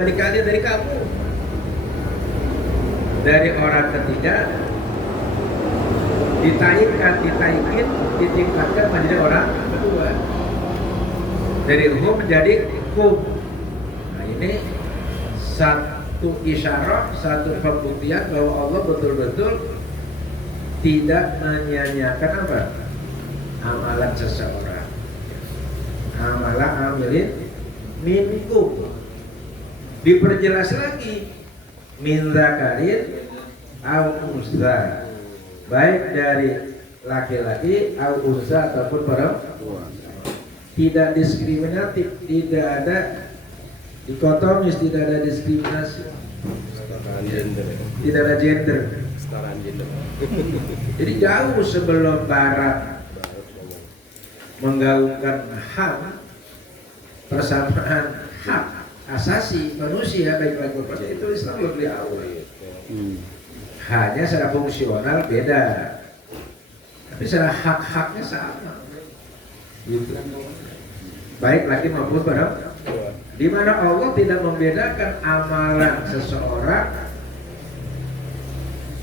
dari kalian, dari kamu, dari orang ketiga ditaikin, ditingkatkan menjadi orang kedua, dari hum menjadi kum. Nah ini satu isyarat, satu pembuktian bahwa Allah betul-betul tidak menyanyiakan apa? Amalan seseorang. Amalan amilin minkum. Diperjelas lagi, min zakarin au unsa, baik dari laki-laki au unsa ataupun perempuan. Tidak diskriminatif, tidak ada dikotomis, tidak ada diskriminasi, tidak ada gender. Jadi jauh sebelum Barat menggaungkan HAM, persamaan hak asasi manusia baik laki perempuan, itu Islam lebih awal. Hanya secara fungsional beda, tapi secara hak-haknya sama. Gitu. Baik laki maupun perempuan. Di mana Allah tidak membedakan amalan seseorang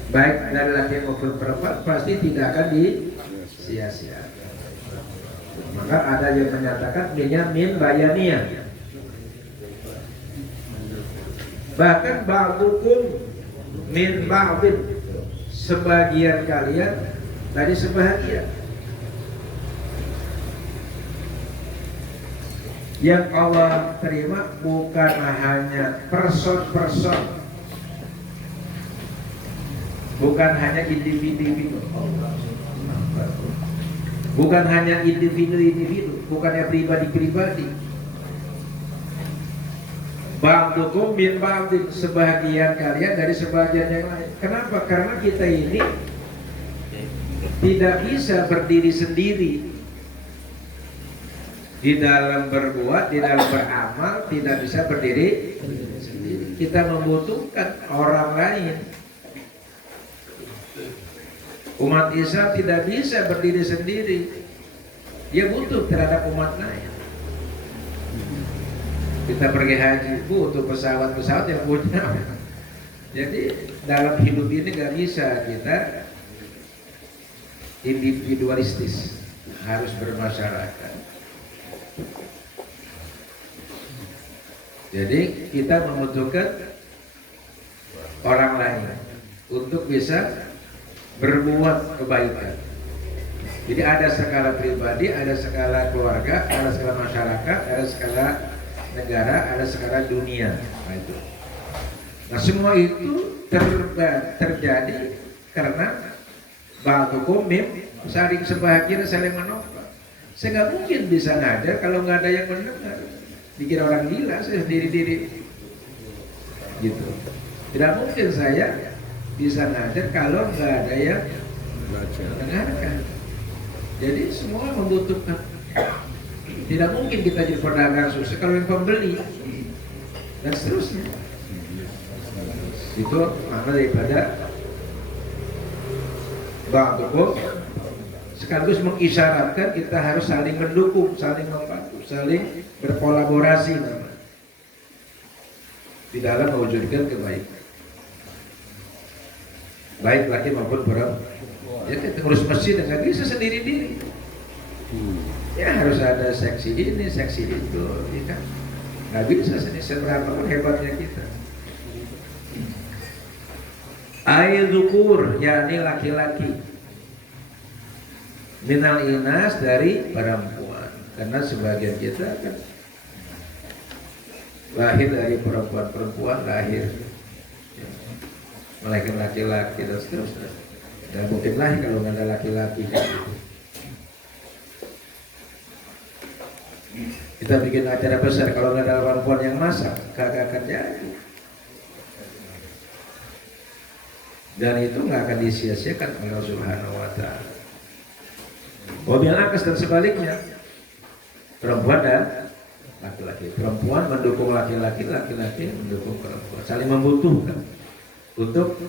baik dari laki maupun perempuan pasti tidak akan disia-siakan. Maka ada yang menyatakan min bayaniyah. Bahkan ba'dukum min ba'din, sebagian kalian dari sebagian. Yang Allah terima bukan hanya person-person, bukan hanya individu-individu, bukan hanya individu-individu, bukannya pribadi-pribadi. Ba'dukum min ba'din, sebagian kalian dari sebagian yang lain. Kenapa? Karena kita ini tidak bisa berdiri sendiri di dalam berbuat, di dalam beramal, tidak bisa berdiri sendiri. Kita membutuhkan orang lain. Umat Islam tidak bisa berdiri sendiri, dia butuh terhadap umat lain. Kita pergi haji, butuh pesawat-pesawat yang punya. Jadi dalam hidup ini nggak bisa kita individualistis, harus bermasyarakat. Jadi kita membutuhkan orang lain untuk bisa berbuat kebaikan. Jadi ada skala pribadi, ada skala keluarga, ada skala masyarakat, ada skala negara, ada skala dunia. Nah, itu. Nah semua itu terjadi karena ba'dukum min, saling sebahagia, saling menopang. Saya nggak mungkin bisa ngajar kalau nggak ada yang mendengar. Dikira orang gila, saya sendiri-diri. Gitu. Tidak mungkin saya bisa ngajar kalau nggak ada yang mendengarkan. Jadi semua membutuhkan. Tidak mungkin kita jadi pedagang sukses kalau yang pembeli dan seterusnya. Itu makna daripada ba'dukum, sekaligus mengisyaratkan kita harus saling mendukung, saling membantu, saling berkolaborasi di dalam mewujudkan kebaikan. Baik laki maupun perempuan. Ya kita ngurus masjid nggak bisa sendiri-diri. Ya harus ada seksi ini, seksi itu, ya kan? Nggak bisa sendiri, seberapa pun hebatnya kita. Ayzukur, yakni laki-laki. Minal inas, dari perempuan. Karena sebagian kita kan lahir dari perempuan-perempuan, lahir melahirkan laki-laki dan seterusnya. Dan mungkin lahir kalau nggak ada laki-laki. Kita bikin acara besar, kalau nggak ada perempuan yang masak, kagak akan jadi. Dan itu nggak akan disia-siakan oleh Allah Subhanahu Wa Taala. Wabil akas dan sebaliknya, perempuan dan laki-laki. Perempuan mendukung laki-laki, laki-laki mendukung perempuan, saling membutuhkan untuk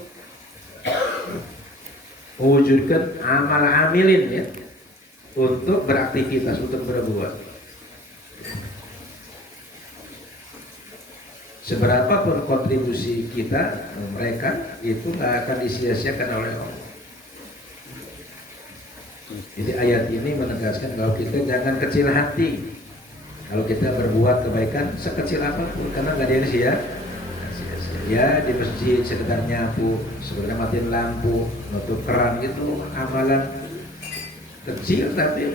mewujudkan amal amilin, ya, untuk beraktivitas, untuk berbuat. Seberapa pun kontribusi kita, mereka itu nggak akan disia-siakan oleh Allah. Jadi ayat ini menegaskan bahwa kita jangan kecil hati kalau kita berbuat kebaikan sekecil apapun, karena nggak ada yang sia-sia. Ya di masjid sekedar nyapu, sekedar matiin lampu, nutup keran gitu, amalan kecil tapi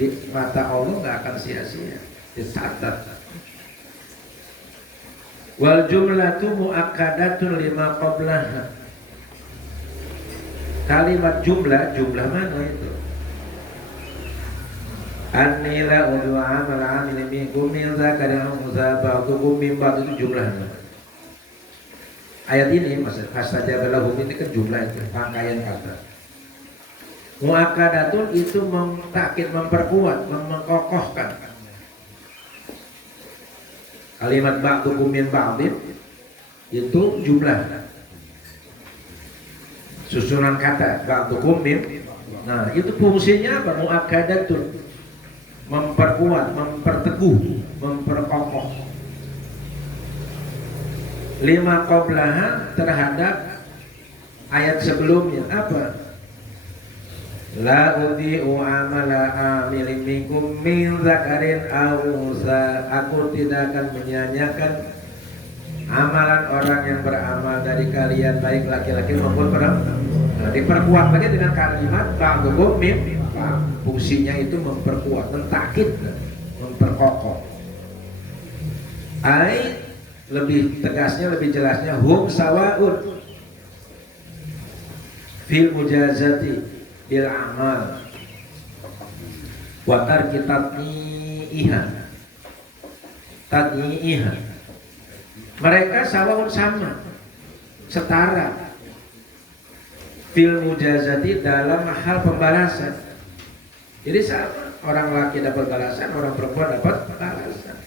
di mata Allah nggak akan sia-sia, dicatat. Wal jumlatu muakkadatun lima qablaha. Kalimat jumlah mana itu? Annila udwa amal amil minkum min dzakarin aw untha ba'dukum min ba'd, itu jumlahnya. Ayat ini fastajaba lahum ini kan jumlah itu, rangkaian kata. Muakkadatun itu mentakkid, memperkuat, mengkokohkan. Kalimat ba'dukum min ba'din itu jumlah. Susunan kata ba'dukum min. Nah, itu fungsinya apa? Muakkadatun, memperkuat, memperteguh, memperkokoh. Lima qablaha terhadap ayat sebelumnya apa? La udhi'u amala amilin minkum min dzakarin aw unsa. Aku tidak akan menyia-nyiakan amalan orang yang beramal dari kalian, baik laki-laki maupun perempuan. Nah, diperkuat lagi dengan kalimat ba'dukum min. Fungsinya itu memperkuat, mentakkid, memperkokoh. Ai lebih tegasnya, lebih jelasnya, hum sawaun fil mujazati bil amal wa tarki tadni'iha. Mereka sawaun, sama, setara, fil mujazati, dalam hal pembalasan. Jadi sama, orang laki dapat balasan, orang perempuan dapat balasan.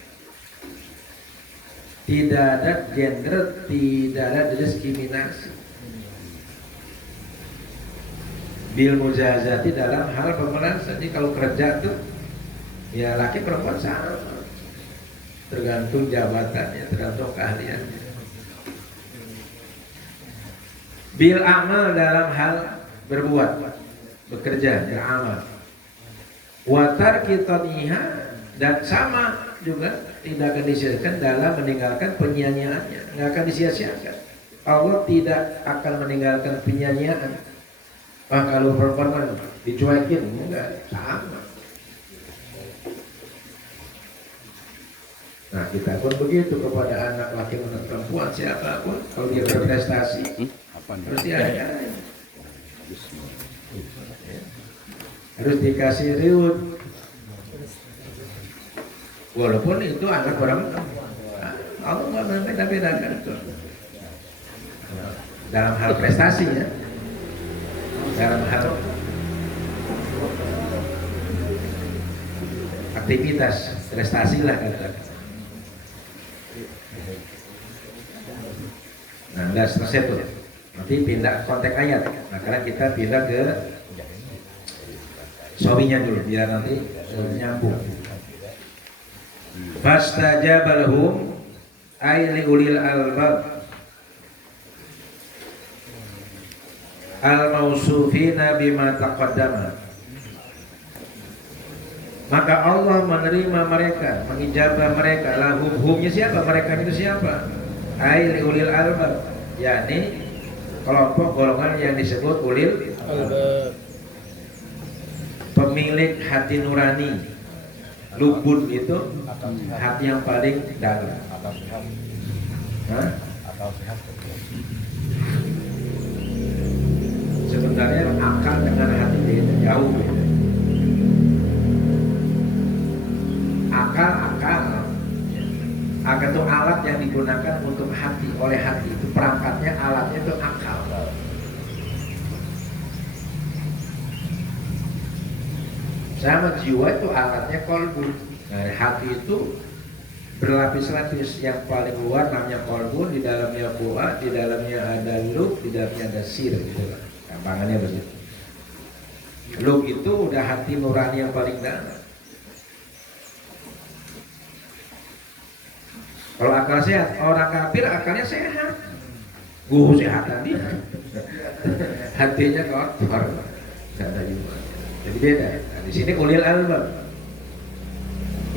Tidak ada gender, tidak ada diskriminasi. Bil mujazati, dalam hal pembalasan. Jadi kalau kerja tuh ya laki perempuan sama, tergantung jabatannya, tergantung keahliannya. Bil amal, dalam hal berbuat, bekerja, beramal. Watar kitoniha, dan sama juga tidak akan disia-siakan dalam meninggalkan penyanyiannya, nggak akan disia-siakan. Allah tidak akan meninggalkan penyanyian. Kalau perempuan dicuekin, enggak, sama. Nah, kita pun begitu kepada anak laki maupun perempuan, siapapun kalau dia berprestasi harus dihargai, harus dikasih riut, walaupun itu anak perempuan. Allah nggak berbeda-bedakan itu dalam hal prestasi ya, dalam hal aktivitas prestasi lah kata. Nah, udah selesai tuh. Nanti pindah konteks ayat. Nah, karena kita pindah ke sawinya dulu biar nanti nyambung. Fastajaba lahum ay liulil albab al-mausufina bima taqaddama. Maka Allah menerima mereka, mengijabah mereka. Lahum-humnya siapa? Mereka itu siapa? Ay liulil albab, yakni kelompok golongan yang disebut ulil albab, pemilik hati nurani. Lubun itu hati yang paling dalam. Sebenarnya akal dengan hati beda, jauh beda. Akal itu alat yang digunakan untuk hati, oleh hati. Itu perangkatnya, alatnya itu akal. Sama jiwa itu alatnya kolbu. Nah, hati itu berlapis-lapis. Yang paling luar namanya kolbu, di dalamnya buah, di dalamnya ada lub, di dalamnya ada sir, gitu lah. Gampangannya begitu. Lub itu udah hati nurani yang paling dalam. Kalau akal sehat, orang kafir akalnya sehat. Sehat tadi. Hatinya kotor. Enggak ada iman. Jadi beda. Nah, di sini ulil albab.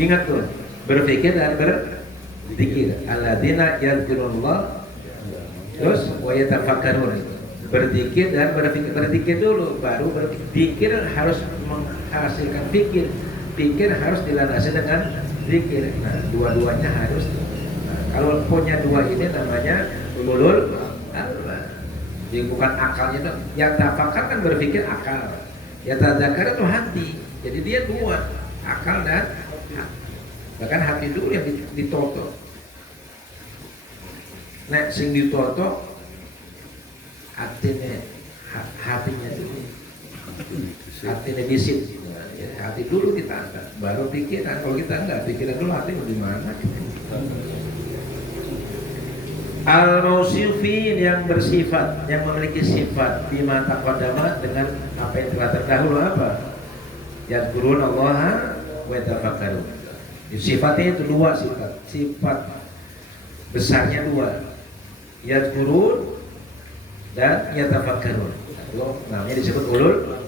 Ingat tuh, berpikir dan berzikir. Alladzina yadhkurullah terus wa yatafakkarun. Berzikir dan berzikir dulu, baru berzikir harus menghasilkan pikir. Pikir harus dilandasi dengan zikir. Nah, dua-duanya harus. Nah, kalau punya dua ini namanya ulul albab. Jadi bukan akalnya itu. Yang tafakar kan berpikir akal. Yang tadzakar itu hati. Jadi dia dua, akal dan hati. Bahkan hati dulu yang ditoto. Nek sing ditoto hatinya dulu. Hatinya bisit. Ya, hati dulu kita angkat, baru pikiran. Kalau kita enggak, pikiran dulu, hati mau di mana? Al-Mausifin yang bersifat, yang memiliki sifat bima taqaddama dengan apa yang telah terdahulu apa? Yadhkurun Allah wa yatafakkarun. Sifatnya itu dua sifat. Sifat besarnya dua. Yadhkurun dan yatafakkarun. Namanya disebut ulul.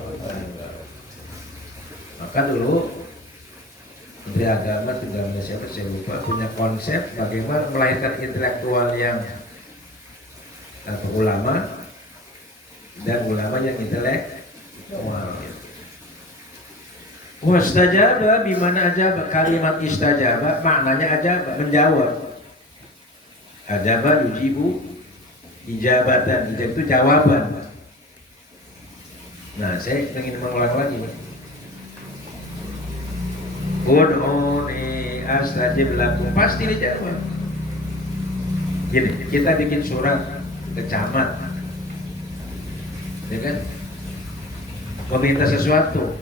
Maka dulu Menteri Agama tinggalnya siapa saya lupa, punya konsep bagaimana melahirkan intelektual yang ulama dan ulama yang intelektual. Wastajaba bimana ajaba, kalimat istajaba maknanya ajaba, menjawab. Ajaba yujibu ijabatan, ijab itu jawaban. Nah, saya ingin mengulang lagi. Ud'uni astajib lakum, pasti dijawab. Gini, kita bikin surat ke camat, ya kan? Meminta sesuatu.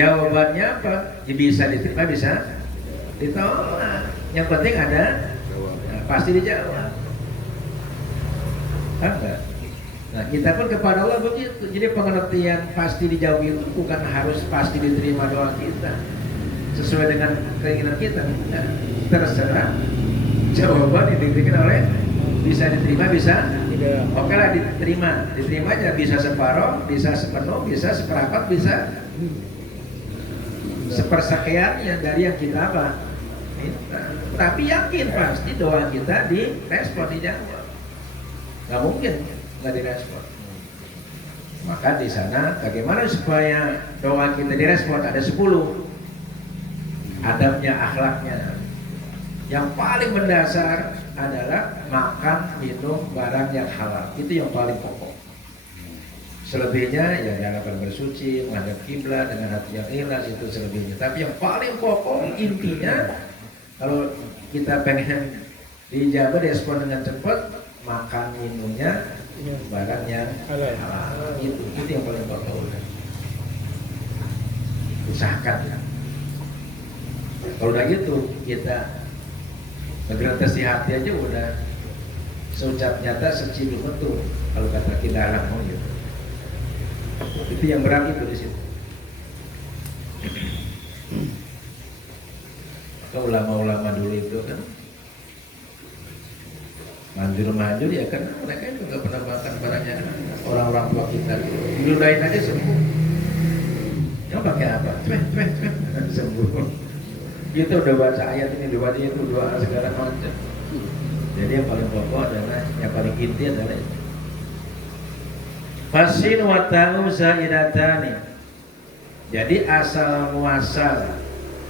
Jawabannya apa? Ya bisa diterima, bisa ditolak. Yang penting ada, nah, pasti dijawab. Enggak? Nah, kita pun kepada Allah begitu. Jadi pengertian pasti dijawab itu bukan harus pasti diterima doa kita sesuai dengan keinginan kita. Nah, terserah jawaban yang diberikan oleh bisa diterima, bisa oke lah diterima aja, bisa separuh, bisa sepenuh, bisa seperempat, bisa sepersekiannya dari yang kita apa. Tapi yakin pasti doa kita direspon, dijawab. Nggak mungkin nggak direspon. Maka di sana bagaimana supaya doa kita direspon? Ada 10 adabnya, akhlaknya. Yang paling mendasar adalah makan, minum barang yang halal. Itu yang paling pokok. Selebihnya ya jangan bersuci, menghadap kiblat dengan hati yang ikhlas, itu selebihnya. Tapi yang paling pokok intinya, kalau kita pengen dijawab direspon dengan cepat, makan minumnya barang yang halal. Itu yang paling pokok. Usahakan ya. Kalau udah gitu kita ngegeretes di hati aja udah seucap nyata secibir betul. Kalau kata kita alam mau gitu. Itu yang berat itu di situ. Maka ulama-ulama dulu itu kan manjur ya kan mereka itu nggak pernah makan barangnya orang-orang tua kita. Diludahin aja sembuh. Yang pakai apa? Sembuh. Kita udah baca ayat ini, udah baca itu, doa segala macam. Jadi yang paling pokok adalah, yang paling inti adalah itu. Fasin wa ta'u zaidatani. Jadi asal muasal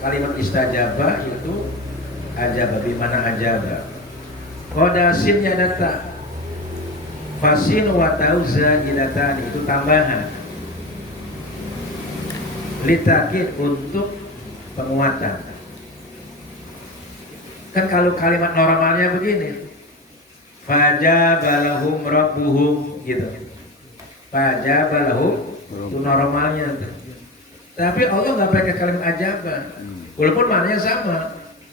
kalimat istajabah itu ajabah, bimana ajabah. Kodasinnya data. Fasin wa ta'u zaidatani itu tambahan. Litakid untuk penguatan. Kan kalau kalimat normalnya begini, fajabalahum rabbuhum gitu. Fajabalahum itu normalnya. Tapi Allah nggak pakai kalimat ajaban, walaupun maknanya sama,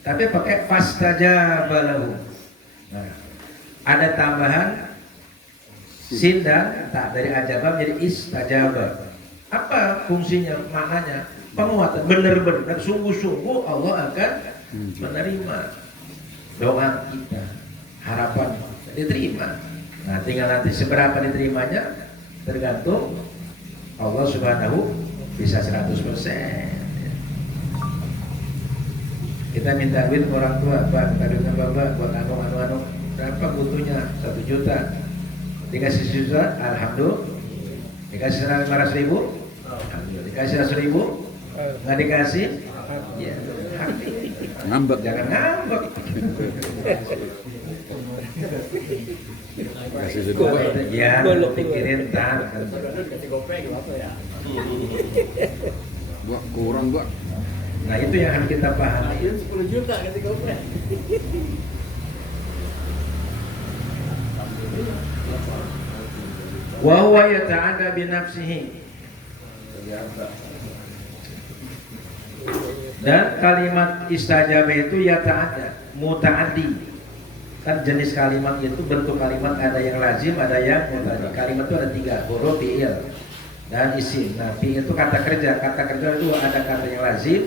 tapi pakai fastajabalahum. Nah, ada tambahan sin dan tak dari ajabah menjadi istajabah. Apa fungsinya? Maknanya penguatan, benar-benar sungguh-sungguh Allah akan menerima doa kita, harapan diterima. Nah, tinggal nanti seberapa diterimanya tergantung Allah Subhanahu, bisa 100%. Kita minta duit ke orang tua, Pak, minta duit ke Bapak buat anu, berapa butuhnya? 1 juta. Dikasih 1 juta, alhamdulillah. Dikasih 500.000, alhamdulillah. Dikasih 100.000, nggak dikasih, ya ngambek. jangan ngambek. Kasih sedekah. Ya, pikirin tar. Gua kurang gua. Nah, itu yang harus kita pahami. 10 juta ganti gopay. Wa huwa yata'adda bi nafsihi. Dan kalimat istajabah itu yata'adda, muta'addi. Kan jenis kalimat itu, bentuk kalimat ada yang lazim, ada yang muta'addi. Kalimat itu ada 3, huruf, fi'il dan isim. Nah, fi'il itu kata kerja. Kata kerja itu ada kata yang lazim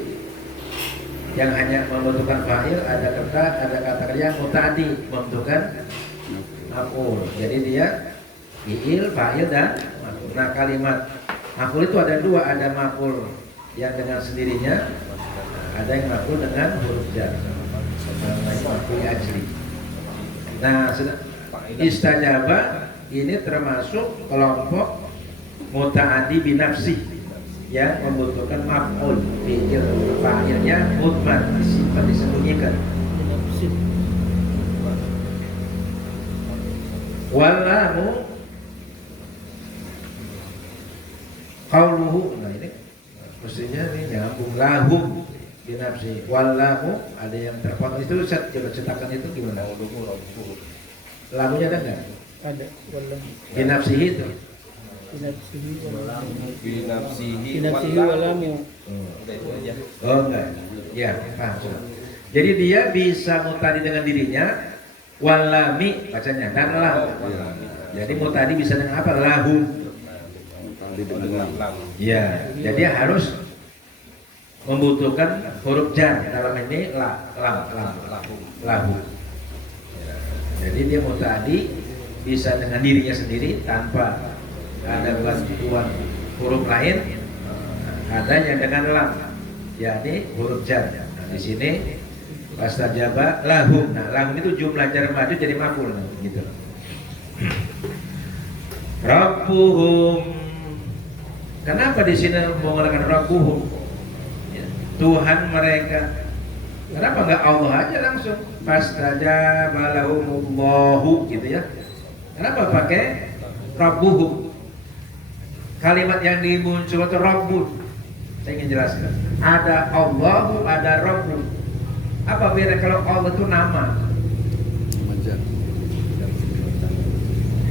yang hanya membutuhkan fa'il, ada kata kerja yang muta'addi, membutuhkan maf'ul. Jadi dia fi'il, fa'il dan maf'ul. Nah, kalimat maf'ul itu ada 2, ada maf'ul yang dengan sendirinya, ada yang maf'ul dengan huruf jar. Namanya maf'ul ajli. Nah, istajabah ini termasuk kelompok muta'addi binafsi yang membutuhkan maf'ul, fi'il, fa'ilnya mudmar, disimpan, disembunyikan. Wallamu qauluhu. Nah, ini mestinya ini nyambung, lahum binafsi. Wallamu ada yang terpotong itu, coba cetakan itu gimana? Lamunya ada enggak? Ada. Wallahi. Binafsihi itu. Binafsihi walamu. Oh enggak. Ya, paham. Jadi dia bisa mutadi dengan dirinya, walami bacanya, dan lam. Jadi mutadi bisa dengan apa? Lahum. Tadi dengan lam. Ya, jadi harus membutuhkan huruf jar, dalam ini lahu. Jadi dia mutadi bisa dengan dirinya sendiri tanpa ada bantuan huruf lain, ada yang dengan lam, yakni huruf jar. Nah, di sini fastajaba lahum. Nah, lahum itu jumlah jar maju jadi maf'ul, gitu. Rabbuhum. Kenapa di sini menggunakan Rabbuhum? Ya, Tuhan mereka. Kenapa enggak Allah aja langsung? Fastajaba lahumullahu, gitu ya. Kenapa pakai Rabbuhum? Kalimat yang dimuncul itu Rabbun. Saya ingin jelaskan. Ada Allahu, ada Rabbun. Apa beda kalau Allah itu nama?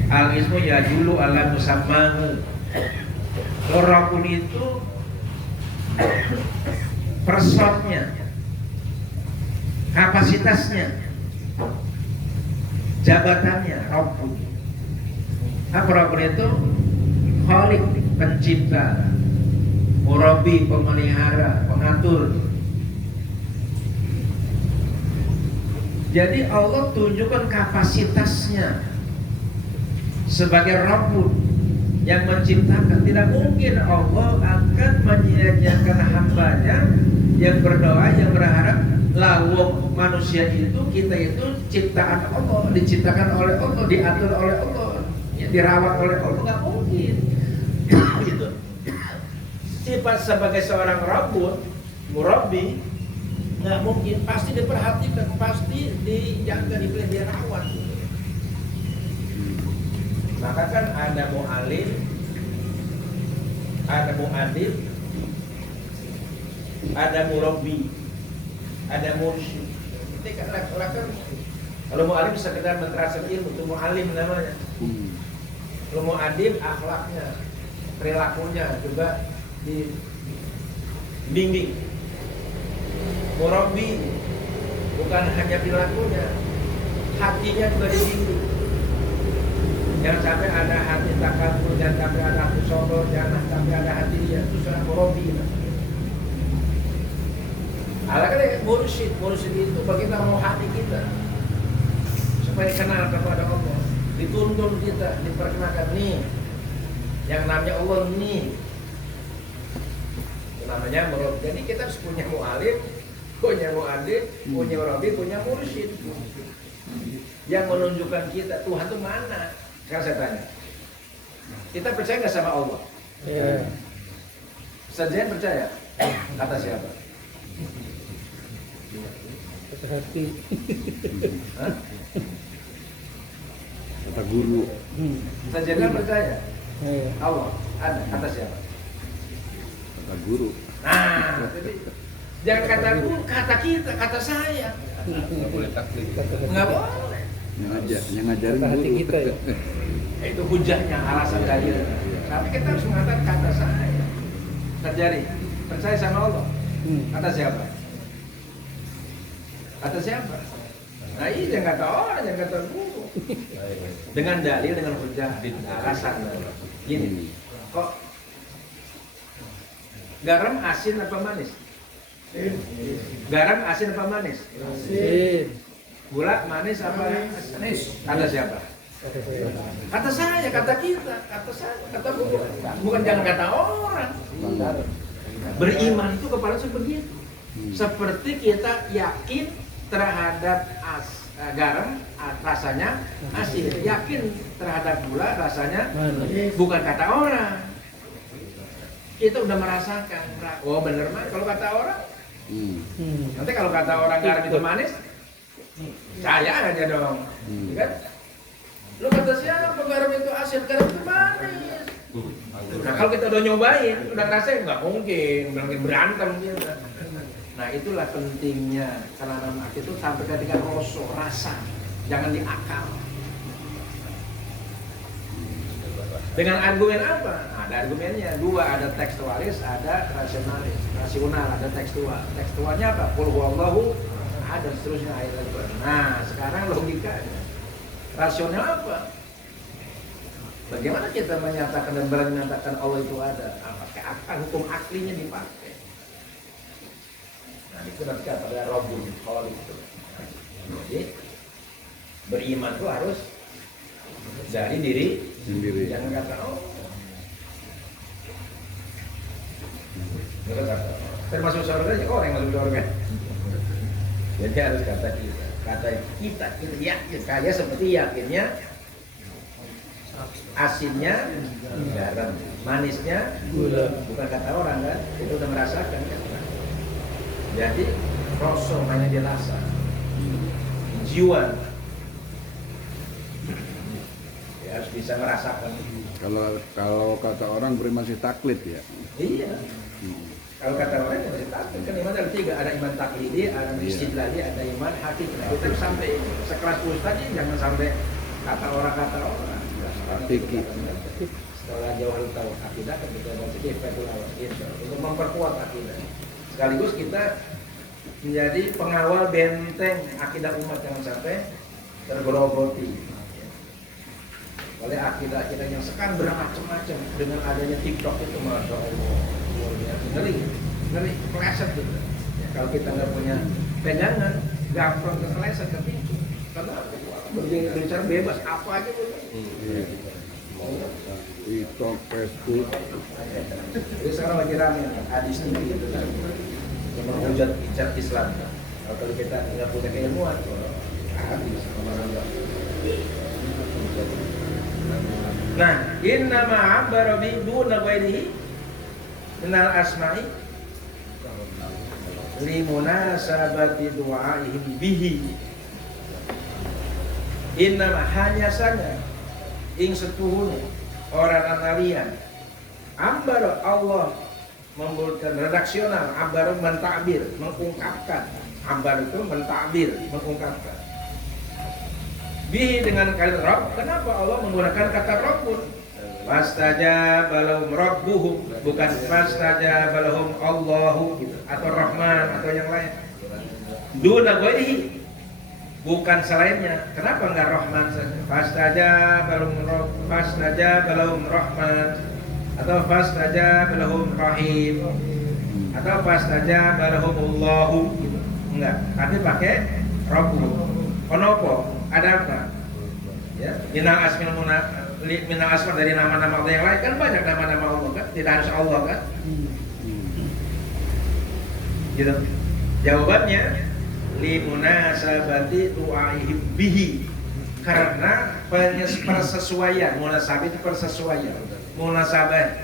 Al-ismu ya dulu ala musammahu. Kalau Rabbun itu personnya, kapasitasnya, jabatannya Rabbun. Apa Rabbun itu? Khalik, pencipta, murabi, pemelihara, pengatur. Jadi Allah tunjukkan kapasitasnya sebagai Rabbun yang menciptakan. Tidak mungkin Allah akan menyia-nyiakan hambanya yang berdoa, yang berharap lawang manusia itu, kita itu ciptaan Allah, diciptakan oleh Allah, diatur oleh Allah, ya, dirawat oleh Allah. Nggak mungkin. Gitu. Sifat sebagai seorang Rabbun, murabbi, nggak mungkin, pasti diperhatikan, pasti dijaga, dipelihara, dirawat. Maka kan ada mu'alim, ada mu'adib, ada murabbi, ada mursyid. Itu kan lakukan. Kalau mu'alim sekedar menteraskan ilmu, itu mu'alim namanya. Kalau mu'adib akhlaknya, perilakunya juga dibimbing. Murabbi bukan hanya perilakunya, hatinya juga dibimbing. Jangan sampai ada hati takabur, jangan sampai ada hati sombong, jangan sampai ada hati dia, itu sudah murabbi. Ada kan mursyid itu bagaimana mau hati kita supaya kenal kepada Allah, dituntun kita, diperkenalkan nih yang namanya Allah nih, itu namanya mursyid. Jadi kita harus punya mu'alim, punya mu'adib, punya rabi, punya mursyid yang menunjukkan kita Tuhan itu mana. Sekarang saya tanya, kita percaya nggak sama Allah? Ya. Sajian percaya? Kata siapa? Kata hati. Hah? Kata guru. Sajian percaya? Ya. Allah ada. Kata siapa? Kata guru. Nah, jadi jangan kata guru, kata kita, kata saya. Nggak boleh taklid. Nggak boleh. Yang ngajarin Kata hati guru. kita ya. Itu hujahnya, alasan dari. Tapi kita harus mengatakan kata saya. Terjadi. Percaya sama Allah. Kata siapa? Kata siapa? Nah ini yang kata orang, yang kata guru. Dengan dalil, dengan hujah, alasan. Gini, kok garam asin apa manis? Garam asin apa manis? Asin. Gula manis apa manis? Kata siapa? Kata saya. Kata saya, kata kita, kata saya, kata guru. Bukan jangan kata orang. Beriman itu kepala begitu. Seperti kita yakin terhadap garam rasanya asin, yakin terhadap gula rasanya Manis. bukan kata orang. Kita udah merasakan. Oh bener mah kalau kata orang. Nanti kalau kata orang garam itu manis, saya aja dong. Kan? Lu kata siapa garam itu asin, garam itu manis. Nah kalau kita udah nyobain, udah ngerasain, nggak mungkin berantem gitu. Nah itulah pentingnya karena itu sampai ketika rasa, jangan diakal. Dengan argumen apa? Ada argumennya dua, ada tekstualis, ada rasionalis. Rasional ada tekstual. Tekstualnya apa? Qul huwallahu ada seterusnya ayat Al-Quran. Nah sekarang logikanya rasional apa? Bagaimana kita menyatakan dan berani menyatakan Allah itu ada? Pakai apa? Hukum aklinya dipakai. Nah itu nanti pada Rabbul Khaliq itu. Jadi beriman itu harus dari diri Sendiri. jangan kata oh. Termasuk surga aja orang yang masuk surga. Jadi harus kata kita yakin, kayak seperti yakinnya asinnya garam, manisnya Gula. bukan kata orang kan, itu udah merasakan kan. Jadi rasa hanya dirasa, jiwa ya, harus bisa merasakan. Kalau kata orang beriman sih taklid ya. Iya. Kalau kata orang ya masih takut kan iman ada tiga, ada iman taklidi, ada istidlali, ada iman hakiki. Kita harus sampai sekelas ustaz jangan sampai kata orang. Hakiki. Setelah jauh tahu akidah kita baca Kifatul Awal untuk memperkuat akidah. Sekaligus kita menjadi pengawal benteng akidah umat jangan sampai tergerogoti oleh akidah-akidah yang sekarang bermacam-macam dengan adanya TikTok itu, masya Allah, ngeri, keleset gitu. Ya, kalau kita nggak punya pegangan, gampang keleset ke pintu. Karena berbicara bebas, apa aja boleh. TikTok, Facebook. Jadi sekarang lagi rame hadis tinggi itu kan, yang menghujat Islam. Kalau kita nggak punya keilmuan, habis. Nah, inna ma'abbara bi duna ghairihi minal asma'i li munasabati du'aihim bihi. Inna hanya saja ing setuhune orang analian ambar Allah membuatkan redaksional, ambar mentakbir, mengungkapkan. Ambar itu mentakbir, mengungkapkan. Bihi dengan kalimat Rabb. Kenapa Allah menggunakan kata Rabbun? Fastajaba lahum rabbuhum, bukan fastajaba lahum Allahu gitu, atau Rahman atau yang lain. Duna ghairihi, bukan selainnya. Kenapa enggak Rahman saja? Fastajaba lahum Rahman atau fastajaba lahum Rahim atau pastajab lahumullahu gitu. Enggak, tapi pakai Rabbuh. Konopo, ada apa? Ya, minal asma dari nama-nama Allah yang lain kan banyak nama-nama Allah kan, tidak harus Allah kan? Gitu. Jawabannya limunasabati tu'aihim bihi, karena persesuaian. Munasabah itu persesuaian. Munasabah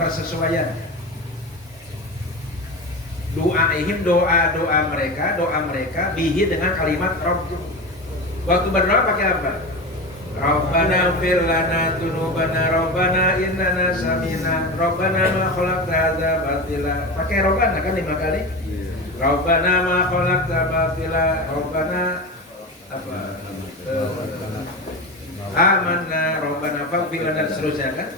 persesuaian. Doaihim, doa mereka bihi dengan kalimat Rabb. Waktu berdoa pakai apa? Rabbana fir lana dzunubana Rabbana innana samina Rabbana ma khalaqta hadza batila. Pakai Rabbana kan 5 kali. Rabbana ma khalaqta batila Rabbana apa? Amanna Rabbana faghfir lana, seterusnya kan.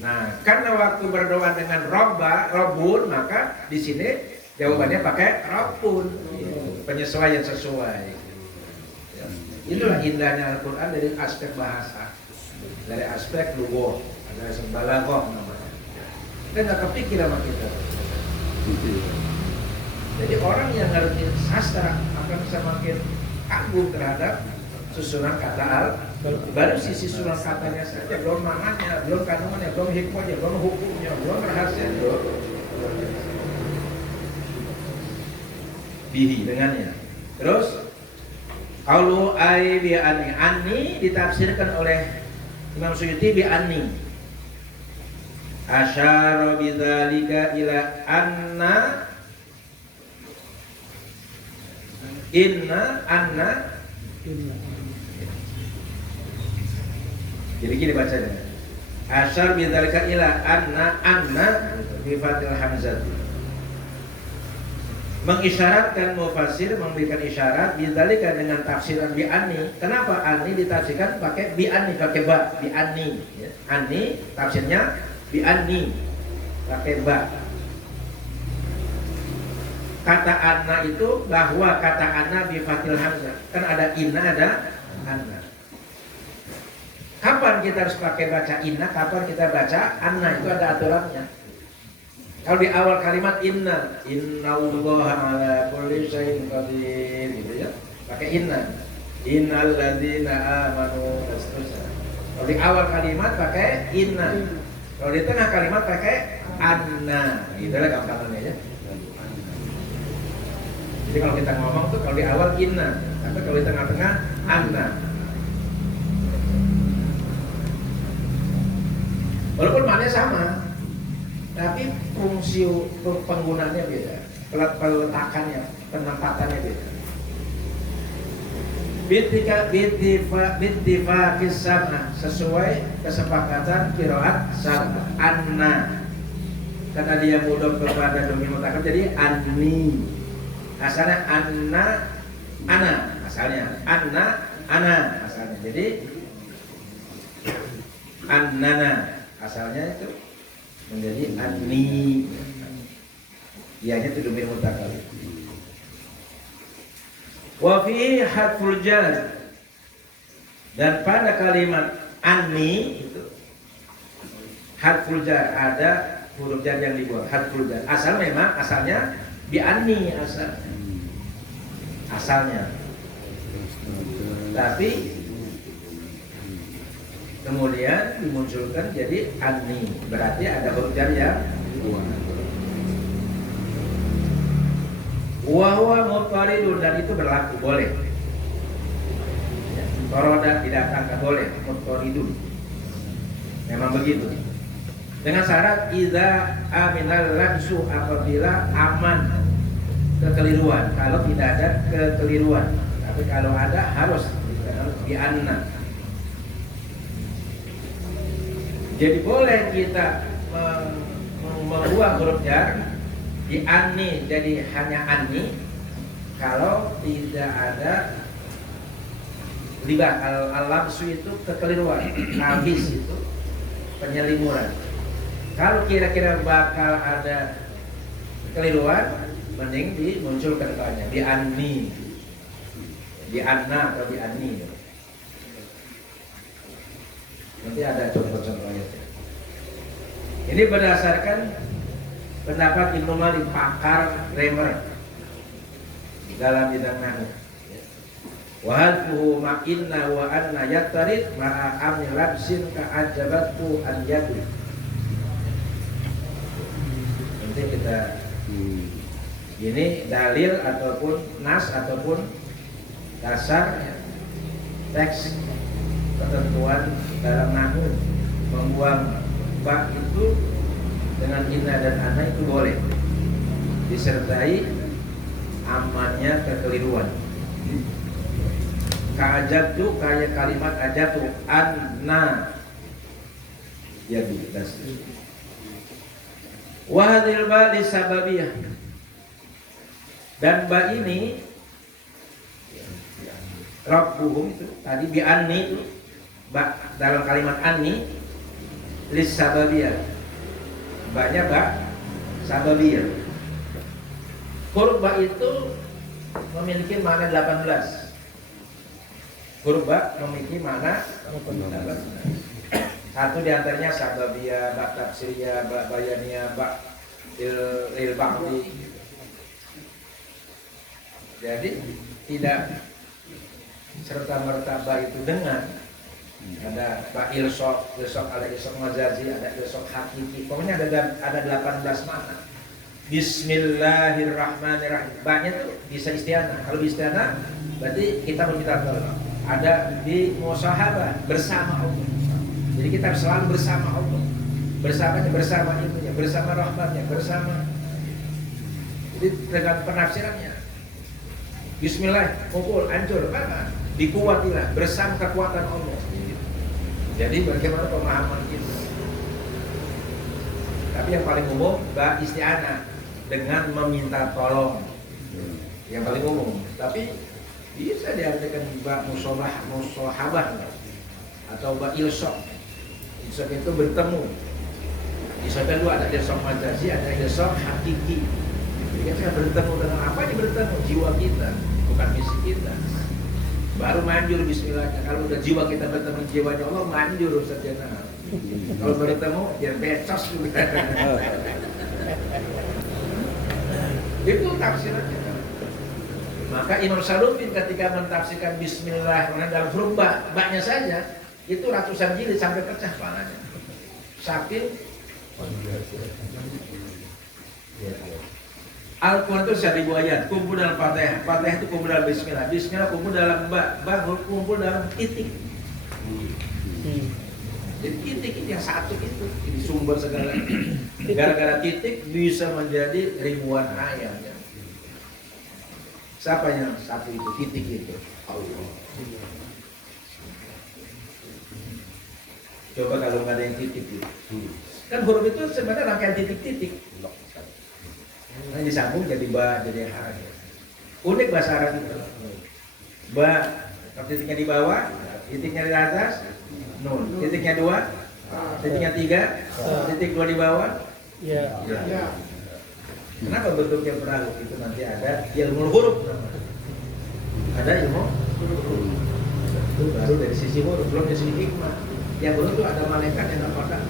Nah, karena waktu berdoa dengan Rabbun, maka di sini jawabannya pakai Rabbun. Penyesuaian sesuai. Itulah indahnya Al-Quran dari aspek bahasa, dari aspek lugah, ada balaghah namanya. Kita nggak kepikir sama kita. Jadi orang yang ngerti sastra akan bisa makin kagum terhadap susunan kata baru sisi susunan katanya saja, belum maknanya, belum kandungannya, belum hikmahnya, belum hukumnya, belum rahasianya. Bihi dengannya. Terus qaulu ai bi anni ditafsirkan oleh Imam Suyuti bi anni. Asyara bidzalika ila anna anna. Jadi gini bacanya. Asyar bidzalika ila anna bi fathil hamzah. Mengisyaratkan mufasir, memberikan isyarat bidzalika dengan tafsiran bi anni. Kenapa anni ditafsirkan pakai bi anni, pakai ba, bi anni ya. Anni tafsirnya bi anni pakai ba. Kata anna itu bahwa kata anna bi fathil hamzah. Kan ada inna, ada anna. Kapan kita harus pakai baca inna, kapan kita baca anna, itu ada aturannya. Kalau di awal kalimat innallaha ala kulli syai'in qadir gitu ya, pakai innal ladzina amanu, seterusnya. Kalau di awal kalimat pakai inna, kalau di tengah kalimat pakai anna, itulah gampangannya ya. Jadi kalau kita ngomong tuh kalau di awal inna, tapi kalau di tengah-tengah anna. Walaupun maknanya sama, tapi fungsi penggunaannya beda, peletakannya, penempatannya beda. Bittifaqis sama, sesuai kesepakatan qiraat sama anna. Karena dia mudhof kepada dhamir mutakallim jadi anni. Asalnya ana asalnya ana asalnya. Jadi annana asalnya itu menjadi anni. Ianya itu dhamir mutakallim. Wa fi hadful jar, dan pada kalimat anni itu hadful jar, ada huruf jar yang dibuang, hadful jar. Asalnya bi anni asalnya. Tapi kemudian dimunculkan jadi anni, berarti ada huruf jar yang wa huwa muttaridun, dan itu berlaku, boleh. Toroda didatangkan boleh, muttaridun. Memang begitu. Dengan syarat idza aminal labsu, apabila aman kekeliruan. Kalau tidak ada kekeliruan, tapi kalau ada harus di anna. Jadi boleh kita membuang huruf jar di anni jadi hanya anni kalau tidak ada riba. Al-labsu itu kekeliruan, habis itu penyelimuran. Kalau kira-kira bakal ada kekeliruan, mending dimunculkan keduanya di anni, di anna atau di anni. Nanti ada contoh-contohnya. Ini berdasarkan pendapat Ibnu Malik, pakar grammar dalam bidang nahwu. Wa hadfuhu ma inna wa anna yatarid ma'a amni labsin ka'ajabatu an yadu. Nanti kita ini dalil ataupun nas ataupun dasar teks ketentuan dalam nahwu membuang ba itu dengan inna dan anna itu boleh disertai amannya kekeliruan. Ka'ajabtu kayak kalimat ajatu anna ya bidas. Wa hadhil ba li sababiyah. Dan ba ini rabbuhum itu tadi bi anni itu ba dalam kalimat anni lis sababiyah. Banyak ba sababiyah. Huruf ba itu memiliki makna 18. Huruf ba memiliki makna 18. Satu diantaranya sababiyah, ba tafsiriyah, ba bayaniyah, ba il ba'di. Jadi tidak serta merta ba itu dengan ada ba ilsok ada ilsok majazi, ada ilsok hakiki. Pokoknya ada 18 makna. Bismillahirrahmanirrahim. Ba-nya tuh bisa isti'anah. Kalau isti'anah berarti kita meminta tolong. Ada di musahabah bersama Allah. Jadi kita selalu bersama Allah. Bersamanya bersama ilmunya, bersama rahmatnya, bersama. Jadi dengan penafsirannya Bismillah, kumpul, hancur, apa? Dikuatilah bersama kekuatan Allah. Jadi bagaimana pemahaman itu? Tapi yang paling umum ba isti'anah dengan meminta tolong. Yang paling umum. Tapi bisa diartikan ba musahabah atau ba ilsok. Ilsok itu bertemu. Ilsok kedua ada ilsok majazi, ada ilsok hakiki. Jadi kita bertemu dengan apa? Ini bertemu jiwa kita, bukan fisik kita. Baru manjur bismillahnya. Kalau udah jiwa kita bertemu jiwanya Allah, manjur saja. Kalau bertemu ya becos juga. Itu tafsirannya. Maka Imam Saluddin ketika mentafsirkan bismillahirrahmanirrahim dalam huruf ba-nya saja itu ratusan jilid sampai pecah palanya. Saking Al-Quran itu 1000 ayat, kumpul dalam Fatihah. Fatihah itu kumpul dalam bismillah. Bismillah kumpul dalam ba kumpul dalam titik. Jadi titik ini yang satu itu, ini sumber segala. Gara-gara titik bisa menjadi ribuan ayat. Siapa yang satu itu, titik itu? Allah. Coba kalau nggak ada yang titik itu. Kan huruf itu sebenarnya rangkaian titik-titik. Nah, disambung jadi ba, jadi ha. Unik bahasa Arab itu. Ba, titiknya di bawah, titiknya di atas, nun. Titiknya 2, titiknya 3, titik 2 di bawah. Ya. Kenapa bentuknya perahu? Itu nanti ada ilmu huruf. Ada ilmu huruf. Itu baru dari sisi huruf, belum dari sisi hikmah. Yang huruf itu ada malaikat yang apakah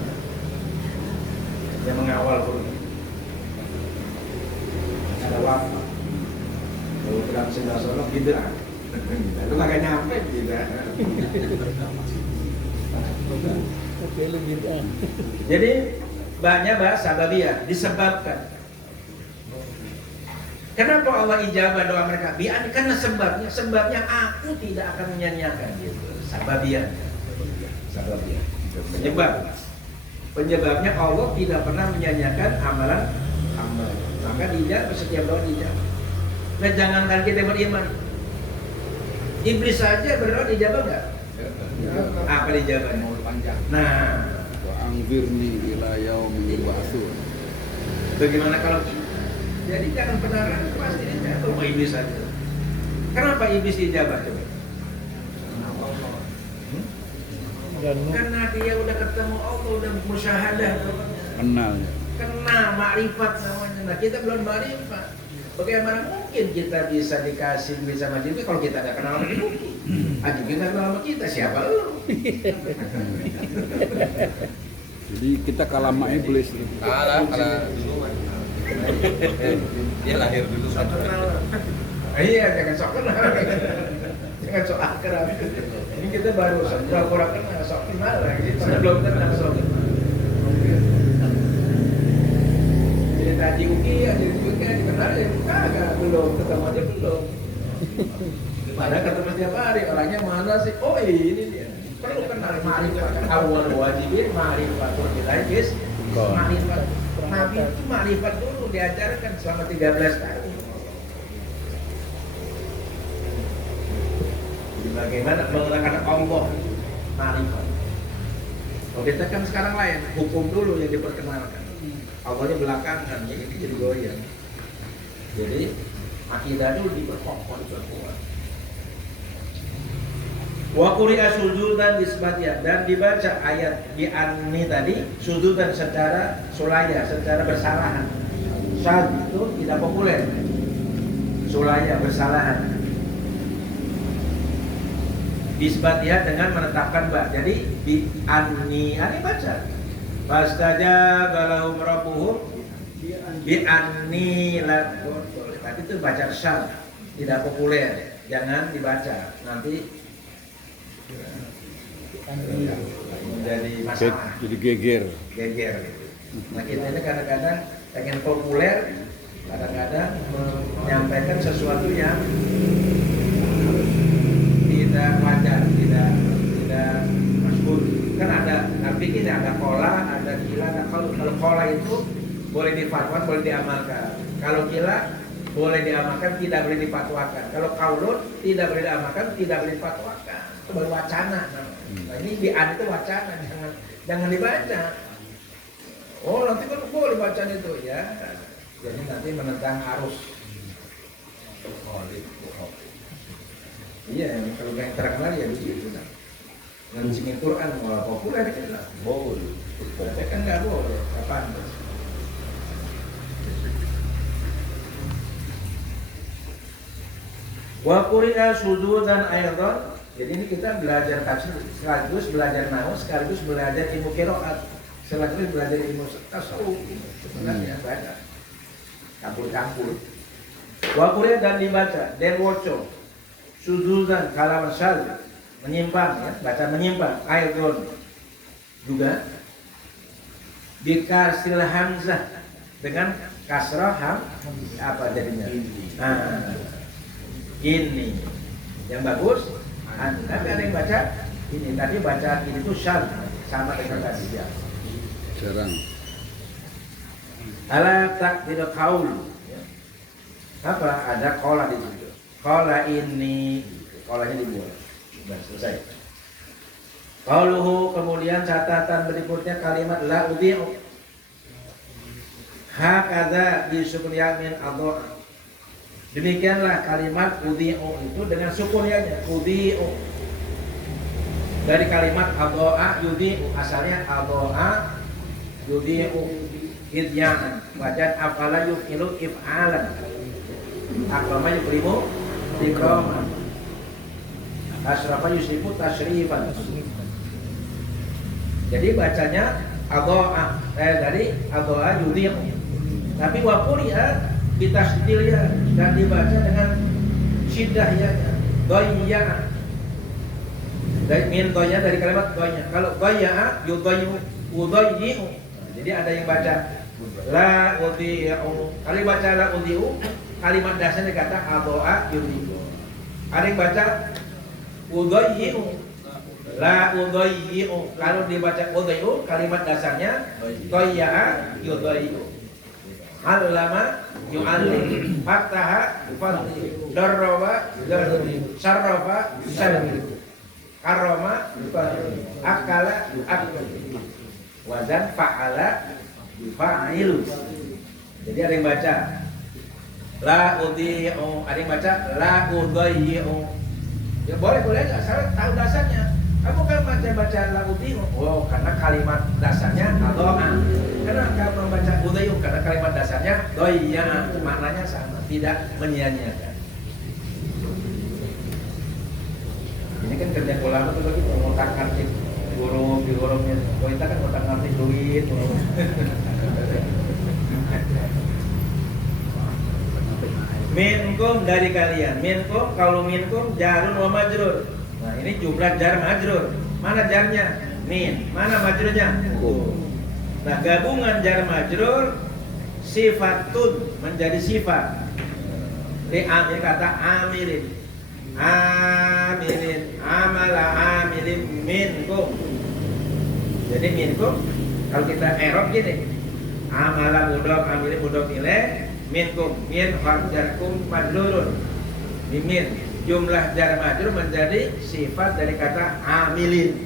yang mengawal huruf. Ada wafa. Kalau dalam sebelah solok bid'ah. Itu kagak nyampe bid'ah. Jadi banyak bahasa babiyah disebabkan. Kenapa Allah ijabah doa mereka? Karena sebabnya aku tidak akan menyanyiakan gitu. Sababiyah. Penyebabnya Allah tidak pernah menyanyiakan amalan hamba. Maka dijabah setiap doa dijabah. Nah, jangankan kita beriman. Iblis saja berdoa dijabah enggak? Apa dijabahnya? Nah, wa anzirni ila yaumil ba'tsun. Bagaimana kalau kita? Jadi jangan pernah ragu, pasti dijabah sama iblis saja. Kenapa iblis dijabah coba? Karena dia udah ketemu Allah, udah musyahadah. Kenal makrifat namanya. Nah, kita belum makrifat. Bagaimana mungkin kita bisa dikasih duit sama Jibril kalau kita nggak kenal sama Jibril? Aji kita kenal sama kita, siapa lu? Jadi kita kalah sama iblis. Kalah Dia lahir dulu sok kenal. Iya, jangan sok kenal. Jangan sok akrab. Ini kita baru pura-pura kenal, sok kenal lagi. Padahal belum kenal sok kenal. Jadi tadi Uki aja juga dikenal ya, kagak belum ketemu aja belum. Padahal ketemu setiap hari, orangnya mana sih? Oh ini dia. Perlu kenal ma'rifat. Awal wajibin ma'rifat. Kita guys, ma'rifat. Nabi itu ma'rifat dulu diajarkan selama 13 tahun. Jadi bagaimana menggunakan Allah ma'rifat. Kalau kita kan sekarang lain, hukum dulu yang diperkenalkan. Allahnya belakangan, ya ini jadi goyang. Jadi akidah dulu diperkokoh. Wa quri'a sujudan disbatiyah, dan dibaca ayat di anni tadi sujudan secara sulaya, secara bersalahan. Saat itu tidak populer. Sulaya bersalahan. Disbatiyah dengan menetapkan ba. Jadi di anni baca. Fastajaba lahum rabbuhum bi anni la. Tapi itu baca syad, tidak populer. Jangan dibaca. Nanti menjadi masalah, jadi geger. Nah kita ini kadang-kadang pengen populer, kadang-kadang menyampaikan sesuatu yang tidak wajar, tidak masyhur. Kan ada fikih, ada kola, ada kila. Nah, kalau kola itu boleh difatwakan, boleh diamalkan. Kalau kila boleh diamalkan, tidak boleh difatwakan. Kalau kaulun tidak boleh diamalkan, tidak boleh difatwakan. Itu baru wacana. Nah ini di an itu wacana, jangan dibaca. Oh nanti kan boleh baca itu ya. Jadi nanti menentang arus. Iya, kalau yang terkenal ya begitu kan. Ngancingin Quran malah populer kan. Boleh. Tapi kan nggak boleh. Kapan? Wa quri'a sujudan aidan. Jadi ini kita belajar tafsir sekaligus belajar nahwu, sekaligus belajar ilmu qiraat, sekaligus belajar ilmu tasawuf. Sebenarnya banyak. Campur-campur. Wa quri'a dan dibaca, dan woco. Sujudan kalawan syal, menyimpang ya, baca menyimpang, aidan. Juga bikasril hamzah dengan kasrah apa jadinya? Nah, ini yang bagus. Tapi ada yang baca ini tadi baca ini tuh syal sama dengan tadi ya. Jarang. Ala takdir qaul. Apa? Ada qala di situ. Qala ini, qalanya dibuat. Sudah selesai. Qauluhu, kemudian catatan berikutnya kalimat la udhi'u. Hakadza bi sukun yamin adha. Demikianlah kalimat udhi'u itu dengan sukun ya-nya, udhi'u. Dari kalimat adha'a yudhi'u, asalnya adha'a yudhi'u idyan, wajan afala yufilu if'alan. Akrama yukrimu ikraman. Asrafa yusifu tasrifan. Jadi bacanya adha'a, dari adha'a yudhi'u. Tapi wa quri'a bitasdilnya dan dibaca dengan syiddah ya, doya. Min doya dari kalimat doya. Kalau doya yudoyu udoyu. Jadi ada yang baca la udhi'u. Kalau baca la udhi'u, kalimat dasarnya kata adha'a yudhi'u. Ada yang baca udoyu la udoyu. Kalau dibaca udoyu, kalimat dasarnya doya yudoyu. Allama yu'allim, fataha yufatih, darrawa darri, syarrafa yusallim, karrama yufatih, akala yu'akil, wazan fa'ala yufa'ilu. Jadi ada yang baca la udhi'u, ada yang baca la udhi'u. Ya boleh aja, saya tahu dasarnya. Kamu kan baca la udhi'u, oh karena kalimat dasarnya adha'a. Karena kamu membaca udhi'u karena kalimat dasarnya doya, maknanya sama, tidak menyia-nyiakan. Ini kan kerja ulama tuh lagi ngotak-ngatik guru-gurunya. Kalau kita kan ngotak-ngatik duit. Minkum dari kalian. Minkum, kalau minkum jarun wa majrur. Nah ini jumlah jar majrur. Mana jarnya? Min. Mana majrurnya? Nah gabungan jar majrur sifatun menjadi sifat. Ini kata amilin. Amilin, amala amilin minkum. Jadi minkum kalau kita erot gini, amala mudhof amilin mudhof ilaih minkum, min harf jarkum majrurun. Min jumlah jar majrur menjadi sifat dari kata amilin.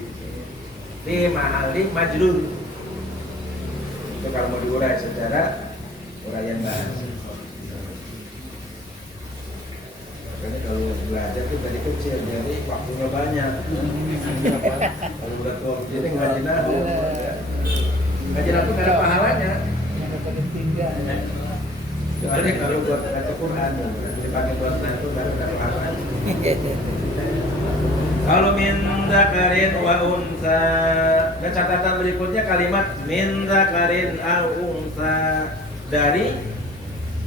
Di mahali majrur. Itu kalau mau diurai secara uraian bahasa. Makanya kalau belajar tuh dari kecil, jadi waktunya banyak. Kalau udah tua, jadi ngaji nahu. Ngaji nahu nggak ada pahalanya. Kecuali kalau buat baca Quran, dipakai buat nahu baru ada pahalanya. Kalau min dzakarin wa unsa, dan catatan berikutnya kalimat min dzakarin au unsa, dari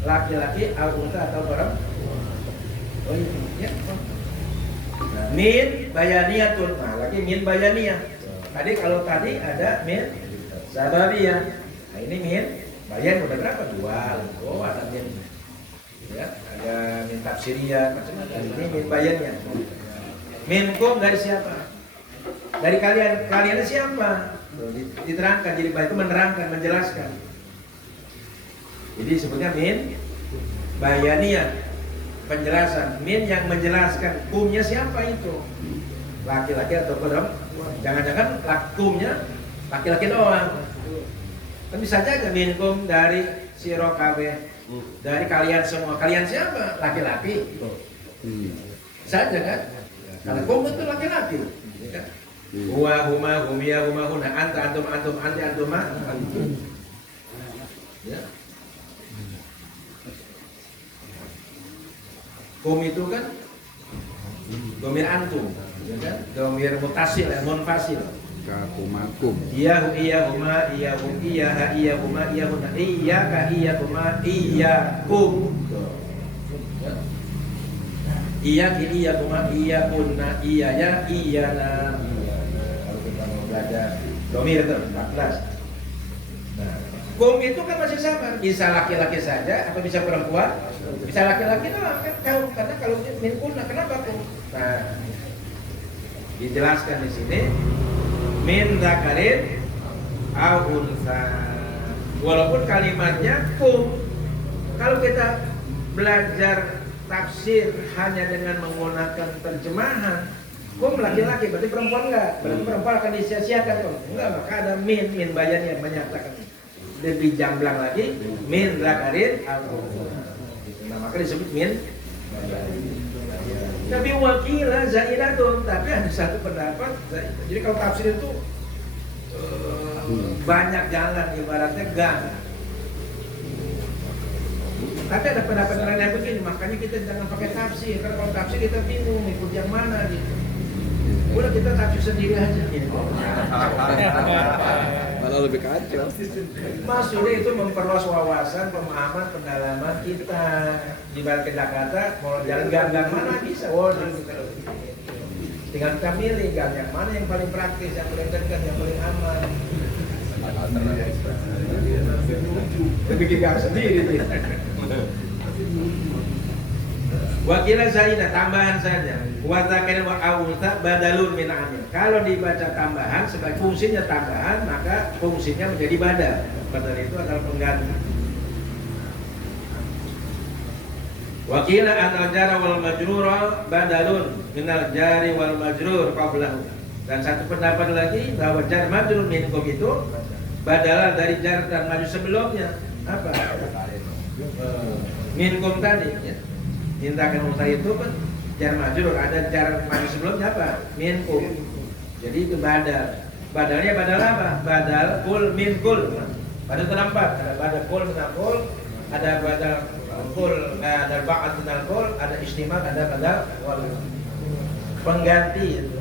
laki-laki au unsa atau perempuan. Oh iya. Min bayaniyatun. Nah, lagi min bayaniyah. Tadi kalau tadi ada min sababiyah. Nah, ini min bayan udah berapa? Dua. Oh, ada min. Ya, ada min tafsiriyah macam-macam. Ini min bayaniyah. Minkum dari siapa? Dari kalian. Kalian siapa? Diterangkan, jadi itu menerangkan, menjelaskan. Jadi sebutnya min bayaniyah, penjelasan. Min yang menjelaskan kumnya siapa itu, laki-laki atau perempuan. Jangan-jangan kumnya laki-laki doang. Kan bisa saja minkum dari siro kabeh, dari kalian semua. Kalian siapa? Laki-laki. Saja kan? Kalau kum itu laki-laki. Huwa huma humia huma huna anta antum antum anti antuma antum. Ya. Kum itu kan domir antum, ya kan? Domir mutasil, munfasil. Kakumakum. Iya huma iya hum iya ha iya huma iya huna iya ka iya huma iya kum. Iya ki iya huma iya kunna iya ya iya na. Kalau kita mau belajar domir itu 14. Nah, kum itu kan masih sama, bisa laki-laki saja atau bisa perempuan, bisa laki-laki doang kan kaum, karena kalau min kunna kenapa kum? Nah, dijelaskan di sini min dzakarin au unsa. Walaupun kalimatnya kum, kalau kita belajar tafsir hanya dengan menggunakan terjemahan, kum laki-laki berarti perempuan enggak? Berarti perempuan akan disia-siakan kum? Enggak, maka ada min bayan yang menyatakan. Lebih jamblang lagi min dzakarin au unsa. Nah, maka disebut min. Tapi wakilah zaidatun, tapi ada satu pendapat. Jadi kalau tafsir itu banyak jalan, ibaratnya gang. Tapi ada pendapat lain yang begini, makanya kita jangan pakai tafsir. Karena kalau tafsir kita bingung ikut yang mana gitu. Udah kita tafsir sendiri aja gitu. Malah lebih kacau. Maksudnya itu memperluas wawasan, pemahaman, pendalaman kita. Di balik kata mau jalan gang-gang mana bisa. Tinggal kita milih gang yang mana yang paling praktis, yang paling dekat, yang paling aman. Bikin gang sendiri. Wakilah zaidah, tambahan saja. Wa dzakarin wa unsa badalun min amil. Kalau dibaca tambahan sebagai fungsinya tambahan, maka fungsinya menjadi badal. Badal itu adalah pengganti. Wakilah anal jara wal majrura badalun minal jari wal majrur qablahu. Dan satu pendapat lagi bahwa jar majrur minkum itu badalah dari jar dan majrur sebelumnya. Apa? Minkum tadi ya. Mintakan unsa itu kan jar majrur, ada jar majrur sebelumnya apa? Minkum. Jadi itu badal. Badalnya badal apa? Badal kul min kul. Badal terempat, ada badal kul min kul, ada badal kul, ada ba'd min kul, ada istimak, ada badal wal. Pengganti itu.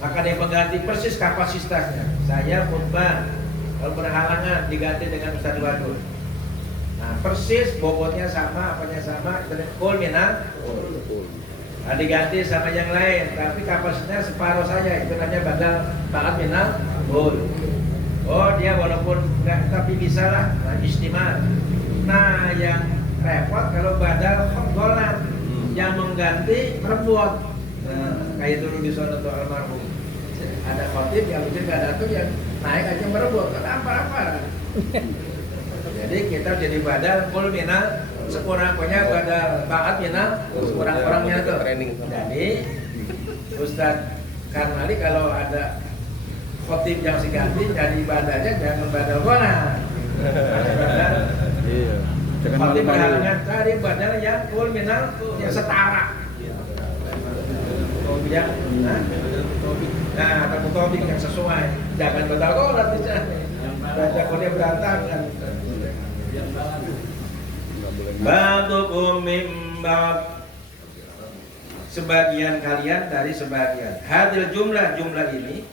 Maka dia pengganti persis kapasitasnya. Saya khutbah, kalau berhalangan diganti dengan Ustaz Wadul. Nah, persis bobotnya sama, apanya sama, kul minal kul. Nah, diganti sama yang lain, tapi kapasitasnya separuh saja, itu namanya badal banget minal kul. Oh, dia walaupun enggak, tapi bisa lah, nah, istimal. Nah, yang repot kalau badal khotgolan, yang mengganti merebut. Nah, kayak dulu di sana tuh almarhum. Ada khotib yang mungkin nggak datang, yang naik aja merebut, kan apa-apa. Jadi kita jadi badal kul minal, sekurang-kurangnya badal ba'at minal, sekurang-kurangnya itu. Jadi Ustadz Karmali kalau ada khotib yang ganti jadi badalnya jangan badal gona. Iya. Jangan Khotib malu-malu. berhalangan cari badal yang kul minal yang setara. Yang atau topik yang sesuai, jangan badal gona bisa. Baca kulnya berantakan. Ba'dukum min ba'd, sebagian kalian dari sebagian. Hadil jumlah ini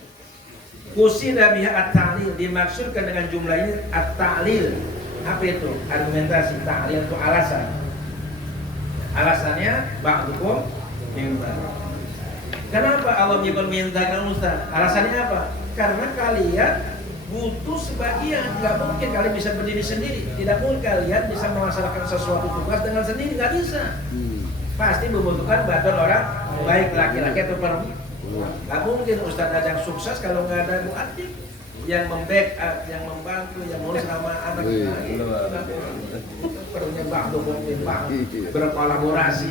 kusida biha at-ta'lil, dimaksudkan dengan jumlah ini at-ta'lil. Apa itu? Argumentasi. Ta'lil itu alasan. Alasannya ba'dukum min ba'd. Kenapa Allah memintakan Ustaz? Alasannya apa? Karena kalian butuh sebagian, nggak mungkin kalian bisa berdiri sendiri, tidak mungkin kalian bisa melaksanakan sesuatu tugas dengan sendiri, nggak bisa. Pasti membutuhkan bantuan orang, baik laki-laki atau perempuan. Nggak mungkin Ustadz Dadang sukses kalau nggak ada mu'adzib yang membackup, yang membantu, yang ngurus nama anak. Perlunya berkolaborasi.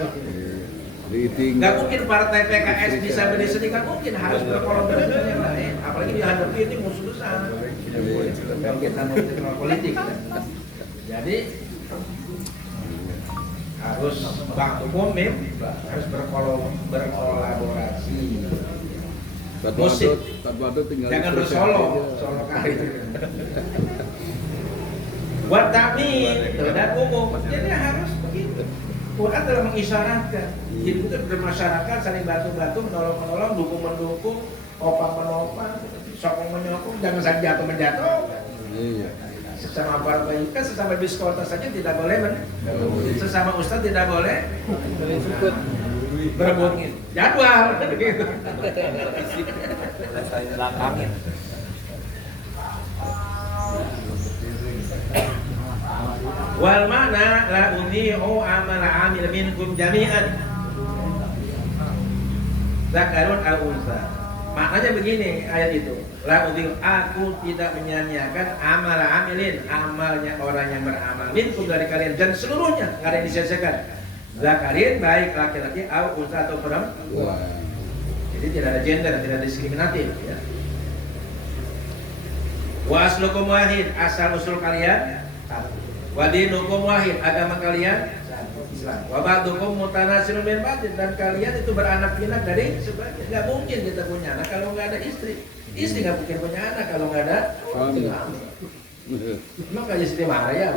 Nggak mungkin partai PKS bisa berdiri sendiri, nggak mungkin, harus berkolaborasi dengan yang lain. Apalagi dihadapi ini musuh besar. Kalau kita mau politik, jadi harus harus berkolaborasi. Musik, jangan bersolo, solo kali. Buat kami dan umum, jadi harus begitu. Quran telah mengisyaratkan, hidup itu bermasyarakat, saling bantu-bantu, menolong-menolong, dukung-mendukung, opang-menopang, sokong-menyokong, jangan saling jatuh-menjatuh. Sesama perbaikan, sesama biskota saja tidak boleh, sesama ustaz tidak boleh berebut jadwal. Wal mana la udhi'u amala 'amil minkum jami'an. Zakarun al-unsa. Maknanya begini ayat itu. La udhi'u, aku tidak menyia-nyiakan amala 'amilin, amalnya orang yang beramal minkum dari kalian dan seluruhnya, enggak ada yang disia-siakan. Zakarin baik laki-laki au unsa atau perempuan. Jadi tidak ada gender, tidak diskriminatif ya. Wa aslukum wahid, asal usul kalian satu. Wa dinukum wahid, agama kalian Islam. Wa ba'dukum mutanasirun min ba'd, dan kalian itu beranak pinak dari sebagian. Enggak mungkin kita punya anak kalau enggak ada istri. Istri enggak mungkin punya anak kalau enggak ada suami. Emang kayak Siti Maryam.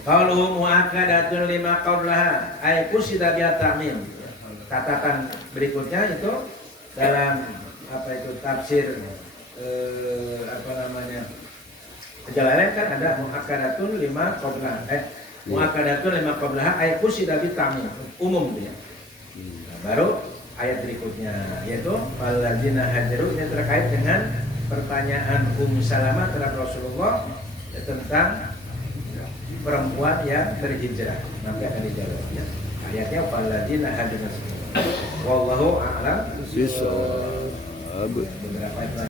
Qaluhu mu'akkadatun lima qablaha ay qusida bi at-ta'mim. Catatan berikutnya itu dalam tafsir Jalalain kan ada mu'akkadatun lima qablaha. Mu'akkadatun lima qablaha ay qusida bi at-ta'mim, umum dia. Nah, baru ayat berikutnya yaitu alladzina hajaru, yang terkait dengan pertanyaan Salamah terhadap Rasulullah tentang perempuan yang berhijrah, nanti akan dijawab ya. Ayatnya alladzina hajaru. Wallahu a'lam. Sisa. Beberapa ayat